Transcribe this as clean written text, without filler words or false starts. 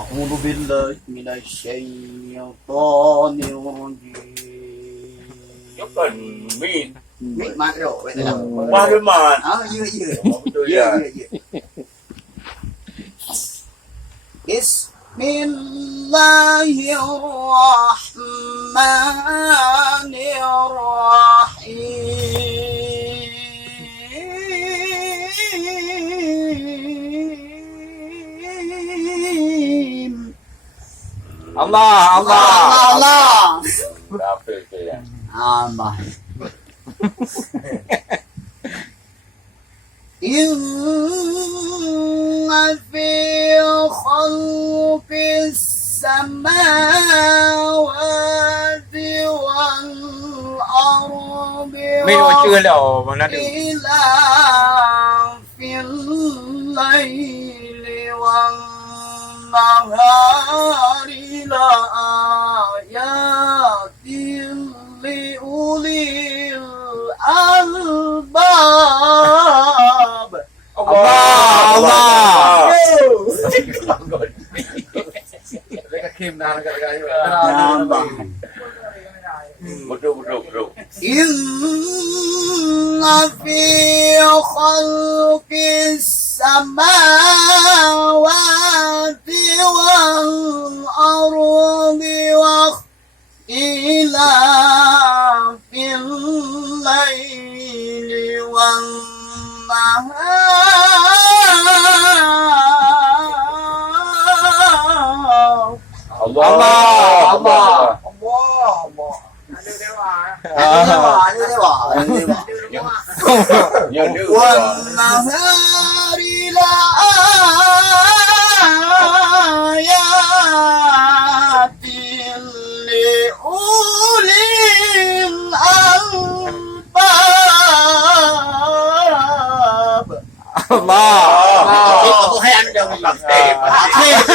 أعوذ بالله من الشيطان الرجيم. Chứ cần mịn Mịt mát rồi, vậy là qua đôi màn dưa tôi giờ بسم الله الرحمن الرحيم. Allah Allah. cà phê kìa Allah. إن في خلق السماوات والأرض ไม่รู้ชื่อแล้วบางนั้น واختلاف الليل والنهار لآيات لأولي الألباب. Allah Mereka kim dah dekat dekat Nambah. Betul. إن في خلق السماوات والأرض واختلاف الليل والنهار. Allah Nhờ nữ والنهار لآيات لأولي الألباب. Allah Itu hai anu jangan bang. Hai itu